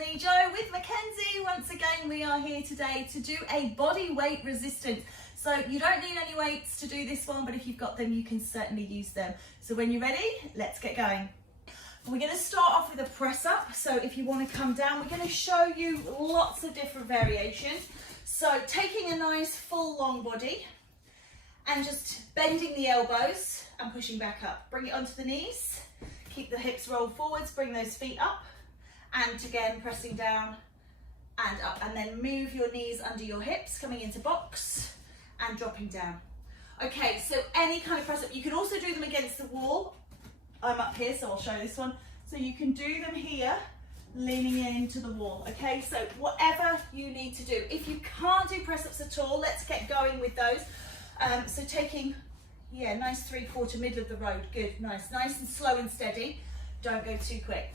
me, Jo, with Mackenzie. Once again, we are here today to do a body weight resistance. So you don't need any weights to do this one, but if you've got them, you can certainly use them. So when you're ready, let's get going. We're going to start off with a press up. So if you want to come down, we're going to show you lots of different variations. So taking a nice full long body and just bending the elbows and pushing back up. Bring it onto the knees. Keep the hips rolled forwards, bring those feet up. And again, pressing down and up. And then move your knees under your hips, coming into box and dropping down. Okay, so any kind of press up. You can also do them against the wall. I'm up here, so I'll show this one. So you can do them here, leaning into the wall. Okay, so whatever you need to do. If you can't do press ups at all, let's get going with those. So taking, yeah, nice 3/4 middle of the road. Good, nice and slow and steady. Don't go too quick.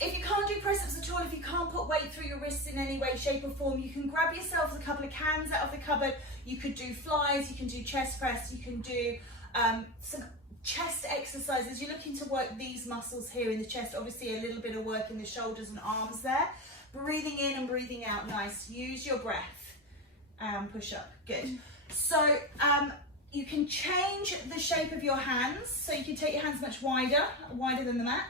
If you can't do press-ups at all, if you can't put weight through your wrists in any way, shape or form, you can grab yourselves a couple of cans out of the cupboard. You could do flies, you can do chest press, you can do some chest exercises. You're looking to work these muscles here in the chest, obviously a little bit of work in the shoulders and arms there. Breathing in and breathing out, nice. Use your breath. Push up, good. So you can change the shape of your hands. So you can take your hands much wider than the mat.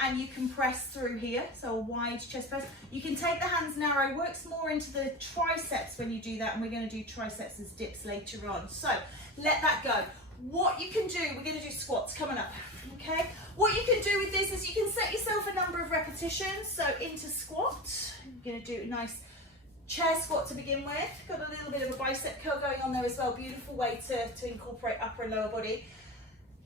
And you can press through here, so a wide chest press. You can take the hands narrow, works more into the triceps when you do that, and we're going to do triceps as dips later on. So let that go. What you can do, we're going to do squats coming up, okay? What you can do with this is you can set yourself a number of repetitions. So into squat, you're going to do a nice chair squat to begin with. Got a little bit of a bicep curl going on there as well. Beautiful way to incorporate upper and lower body.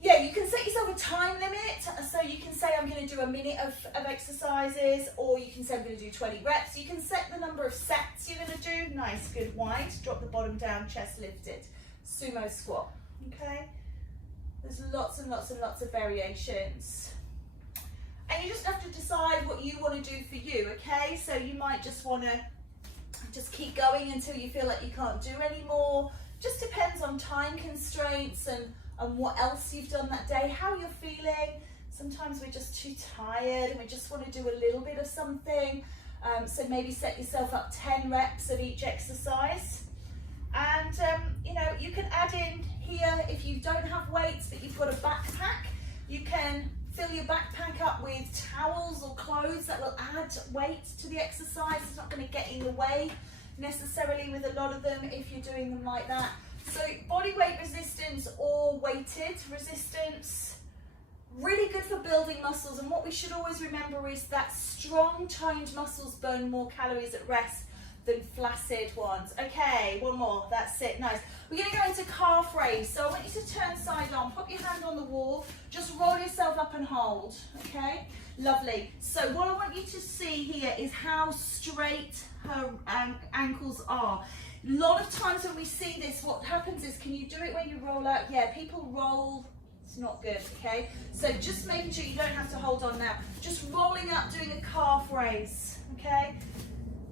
Yeah, you can set yourself a time limit, so you can say I'm going to do a minute of exercises, or you can say I'm going to do 20 reps. You can set the number of sets you're going to do. Nice, good, wide. Drop the bottom down, chest lifted. Sumo squat, okay? There's lots and lots and lots of variations. And you just have to decide what you want to do for you, okay? So you might just want to just keep going until you feel like you can't do any more. Just depends on time constraints and what else you've done that day, how you're feeling. Sometimes we're just too tired and we just want to do a little bit of something. So maybe set yourself up 10 reps of each exercise. And you know, you can add in here, if you don't have weights but you've got a backpack, you can fill your backpack up with towels or clothes that will add weight to the exercise. It's not going to get in the way necessarily with a lot of them if you're doing them like that. So body weight resistance or weighted resistance, really good for building muscles. And what we should always remember is that strong toned muscles burn more calories at rest than flaccid ones. Okay, one more, that's it, nice. We're going to go into calf raise. So I want you to turn side on, pop your hand on the wall, just roll yourself up and hold, okay? Lovely. So what I want you to see here is how straight her ankles are. A lot of times when we see this, what happens is, can you do it when you roll out? Yeah, people roll, it's not good, okay? So just making sure you don't have to hold on now. Just rolling up, doing a calf raise, okay?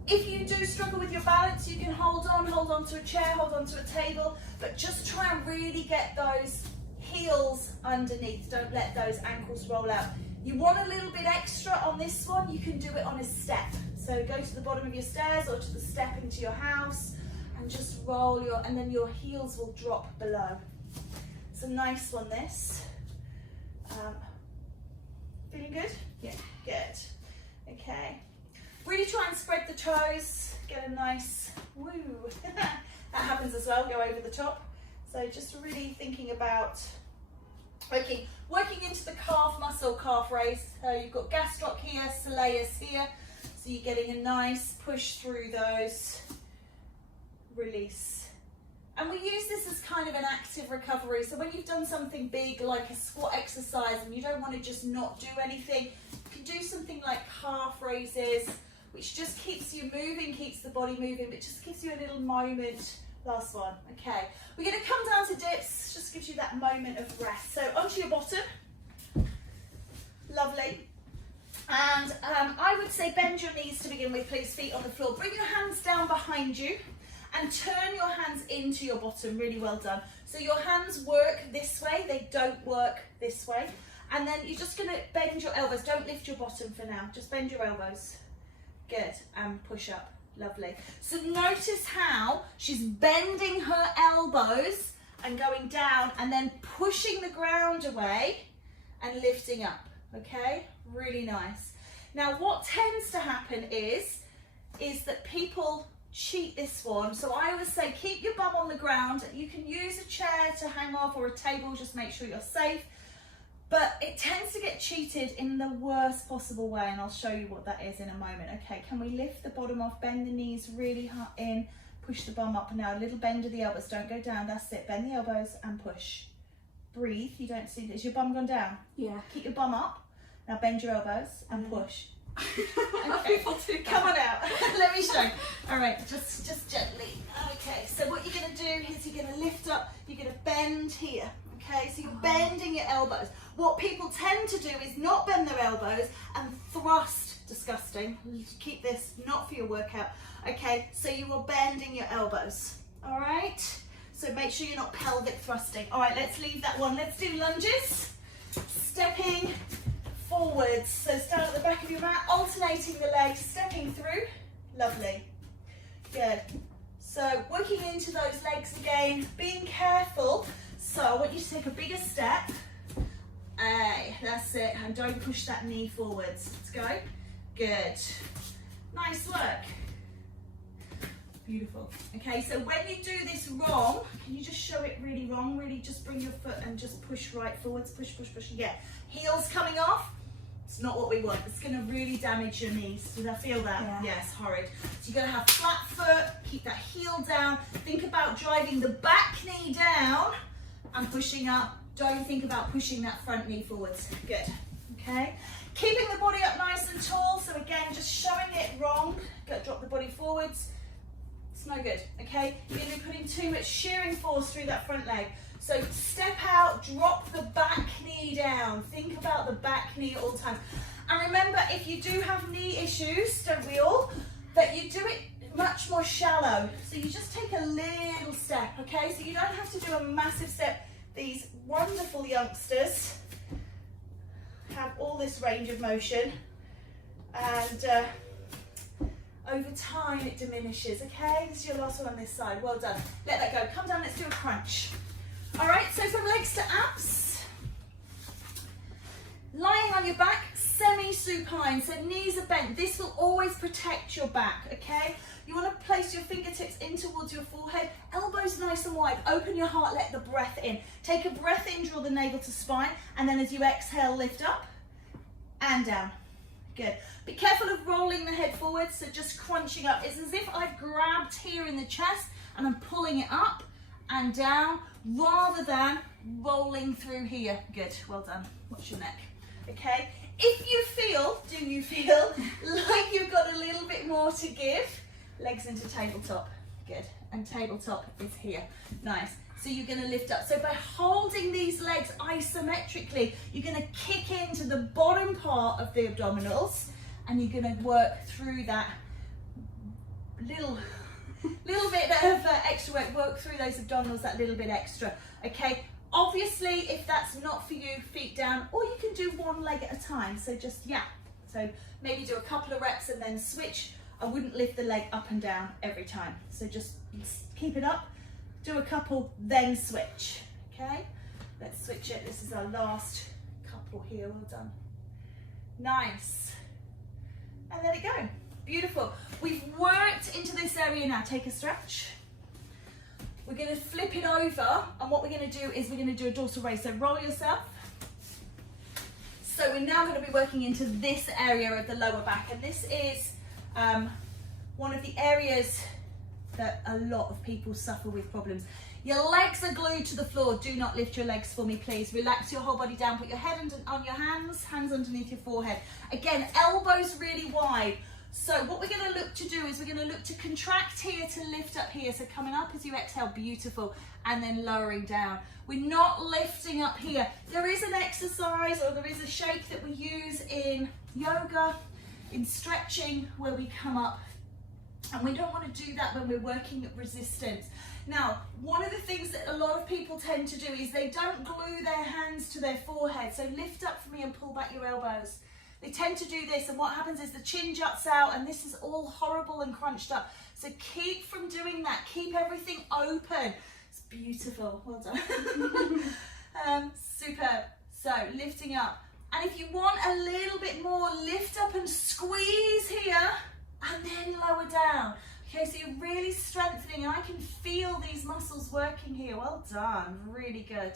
If you do struggle with your balance, you can hold on to a chair, hold on to a table, but just try and really get those heels underneath. Don't let those ankles roll out. You want a little bit extra on this one, you can do it on a step. So go to the bottom of your stairs or to the step into your house, and just roll and then your heels will drop below. It's a nice one, this. Feeling good? Yeah, good. Okay. Really try and spread the toes, get a nice woo. That happens as well, go over the top. So just really thinking about working into the calf muscle, calf raise. So you've got gastroc here, soleus here. So you're getting a nice push through those. Release. And we use this as kind of an active recovery. So when you've done something big like a squat exercise and you don't want to just not do anything, you can do something like calf raises, which just keeps you moving, keeps the body moving, but just gives you a little moment. Last one. Okay, we're going to come down to dips, just gives you that moment of rest. So onto your bottom. Lovely. And I would say bend your knees to begin with, please, feet on the floor. Bring your hands down behind you and turn your hands into your bottom. Really well done. So your hands work this way, they don't work this way. And then you're just going to bend your elbows. Don't lift your bottom for now, just bend your elbows. Good, and push up, lovely. So notice how she's bending her elbows and going down and then pushing the ground away and lifting up, okay? Really nice. Now what tends to happen is that people cheat this one. So I always say keep your bum on the ground. You can use a chair to hang off or a table, just make sure you're safe. But it tends to get cheated in the worst possible way, and I'll show you what that is in a moment. Okay, can we lift the bottom off, bend the knees really hard in, push the bum up. Now a little bend of the elbows, don't go down, that's it. Bend the elbows and push. Breathe, you don't see, is your bum gone down? Yeah. Keep your bum up. Now bend your elbows and push. Okay. Come on out. Let me show. All right, just gently. Okay, so what you're going to do is you're going to lift up, you're going to bend here. Okay, so you're bending your elbows. What people tend to do is not bend their elbows and thrust. Disgusting. Keep this not for your workout. Okay, so you are bending your elbows. All right, so make sure you're not pelvic thrusting. All right, let's leave that one. Let's do lunges. Stepping forwards, so stand at the back of your mat, alternating the legs, stepping through. Lovely. Good. So working into those legs again, being careful. So I want you to take a bigger step. That's it, and don't push that knee forwards. Let's go. Good. Nice work. Beautiful. Okay, so when you do this wrong, can you just show it really wrong? Really just bring your foot and just push right forwards. Push, push, push. Yeah. Heels coming off. It's not what we want. It's going to really damage your knees. Did I feel that? Yeah. Yes, horrid. So you're going to have flat foot, keep that heel down. Think about driving the back knee down and pushing up. Don't think about pushing that front knee forwards. Good. Okay. Keeping the body up nice and tall. So again, just showing it wrong. Go, drop the body forwards. It's no good. Okay. You're going to be putting too much shearing force through that front leg. So step out, drop the back knee down. Think about the back knee at all times. And remember, if you do have knee issues, don't we all, that you do it much more shallow. So you just take a little step, okay? So you don't have to do a massive step. These wonderful youngsters have all this range of motion, and over time it diminishes, okay? This is your last one on this side. Well done. Let that go. Come down, let's do a crunch. All right, so from legs to abs. Lying on your back, semi-supine, so knees are bent. This will always protect your back, okay? You want to place your fingertips in towards your forehead, elbows nice and wide, open your heart, let the breath in. Take a breath in, draw the navel to spine, and then as you exhale, lift up and down. Good. Be careful of rolling the head forward, so just crunching up. It's as if I've grabbed here in the chest and I'm pulling it up and down, rather than rolling through here. Good, well done. Watch your neck. Okay, if you feel, do you feel like you've got a little bit more to give? Legs into tabletop. Good, and tabletop is here. Nice. So you're going to lift up. So by holding these legs isometrically, you're going to kick into the bottom part of the abdominals, and you're going to work through that little bit of extra work through those abdominals, that little bit extra. Okay, obviously if that's not for you, feet down, or you can do one leg at a time. So just, yeah, so maybe do a couple of reps and then switch. I wouldn't lift the leg up and down every time. So just keep it up, do a couple, then switch. Okay, let's switch it. This is our last couple here. Well done. Nice. And let it go. Beautiful. We've worked into this area now. Take a stretch. We're going to flip it over, and what we're going to do is we're going to do a dorsal raise. So roll yourself. So we're now going to be working into this area of the lower back, and this is one of the areas that a lot of people suffer with problems. Your legs are glued to the floor. Do not lift your legs for me, please. Relax your whole body down. Put your head on your hands underneath your forehead. Again, elbows really wide. So what we're going to look to do is we're going to look to contract here to lift up here. So coming up as you exhale, beautiful, and then lowering down. We're not lifting up here. There is an exercise, or there is a shake that we use in yoga, in stretching, where we come up, and we don't want to do that when we're working at resistance. Now, one of the things that a lot of people tend to do is they don't glue their hands to their forehead. So lift up for me and pull back your elbows. They tend to do this, and what happens is the chin juts out, and this is all horrible and crunched up. So keep from doing that. Keep everything open. It's beautiful. Well done. Superb. So lifting up. And if you want a little bit more, lift up and squeeze here, and then lower down. Okay, so you're really strengthening, and I can feel these muscles working here. Well done. Really good.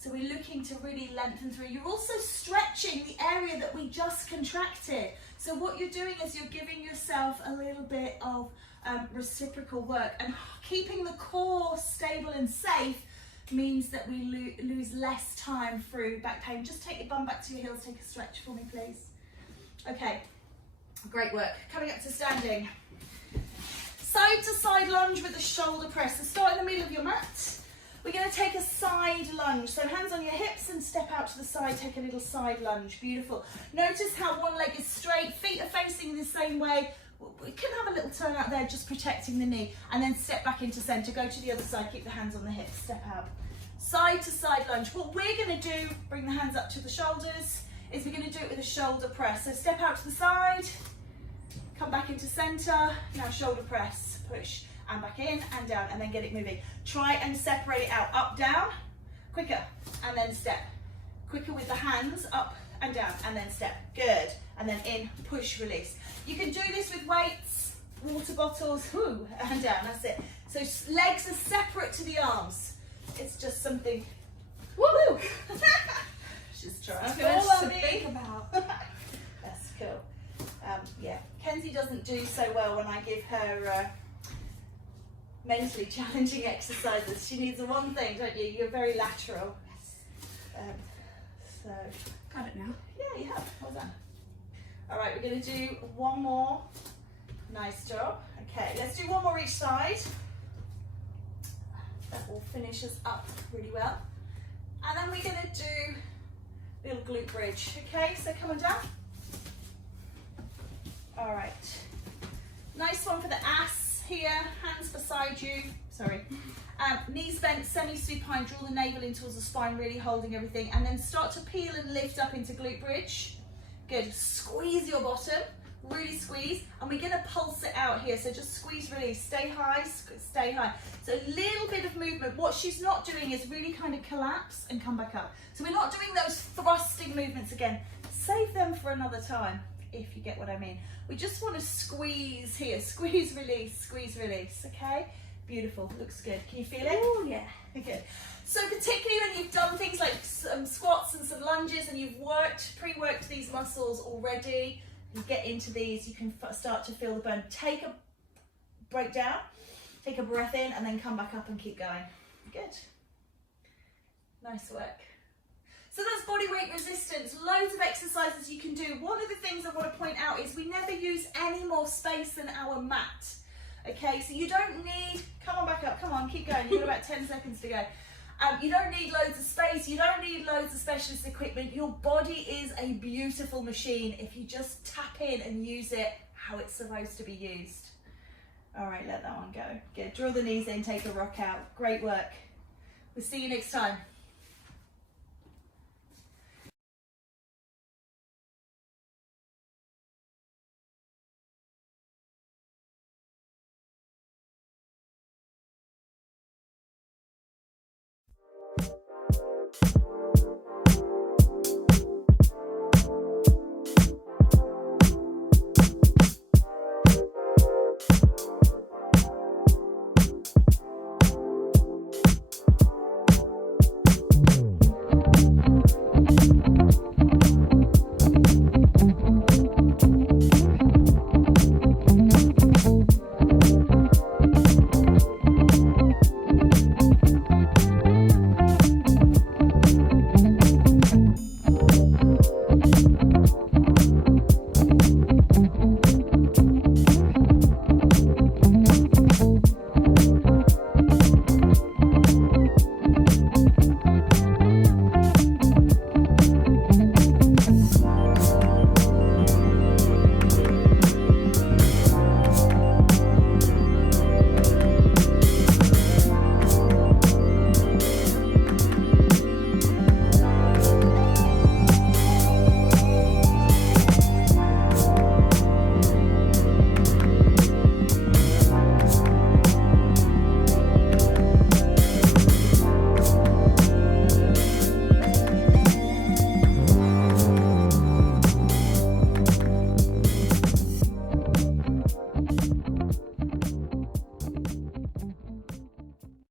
So we're looking to really lengthen through. You're also stretching the area that we just contracted. So what you're doing is you're giving yourself a little bit of reciprocal work, and keeping the core stable and safe means that we lose less time through back pain. Just take your bum back to your heels. Take a stretch for me, please. Okay, great work. Coming up to standing. Side to side lunge with a shoulder press. So start in the middle of your mat. We're going to take a side lunge. So hands on your hips and step out to the side. Take a little side lunge. Beautiful. Notice how one leg is straight. Feet are facing the same way. We can have a little turn out there, just protecting the knee. And then step back into center. Go to the other side. Keep the hands on the hips. Step out. Side to side lunge. What we're going to do, bring the hands up to the shoulders, is we're going to do it with a shoulder press. So step out to the side. Come back into center. Now shoulder press. Push. And back in and down, and then get it moving. Try and separate it out, up, down, quicker, and then step. Quicker with the hands, up and down, and then step. Good. And then in, push, release. You can do this with weights, water bottles, whoo, and down, that's it. So legs are separate to the arms. It's just something, woo! Just trying to think about. That's cool. Yeah, Kenzie doesn't do so well when I give her mentally challenging exercises. She needs the one thing, don't you? You're very lateral. So Got it now. yeah, you have. Well done. All right, we're going to do one more. Nice job. Okay, let's do one more each side. That will finish us up really well. And then we're going to do a little glute bridge. Okay, so come on down. All right. Nice one for the ass. Here, hands beside you, sorry, knees bent, semi-supine, draw the navel in towards the spine, really holding everything, and then start to peel and lift up into glute bridge. Good, squeeze your bottom, really squeeze, and we're gonna pulse it out here, so just squeeze, release, stay high, stay high. So a little bit of movement. What she's not doing is really kind of collapse and come back up. So we're not doing those thrusting movements again. Save them for another time, if you get what I mean. We just want to squeeze here, squeeze, release, okay? Beautiful, looks good. Can you feel it? Oh, yeah. Good. So particularly when you've done things like some squats and some lunges, and you've pre-worked these muscles already, you get into these, you can start to feel the burn. Take a break down, take a breath in, and then come back up and keep going. Good. Nice work. So that's body weight resistance, loads of exercises you can do. One of the things I want to point out is we never use any more space than our mat. Okay, so you don't need, come on back up, come on, keep going, you've got about 10 seconds to go. You don't need loads of space, you don't need loads of specialist equipment. Your body is a beautiful machine if you just tap in and use it how it's supposed to be used. All right, let that one go. Good, draw the knees in, take a rock out. Great work. We'll see you next time.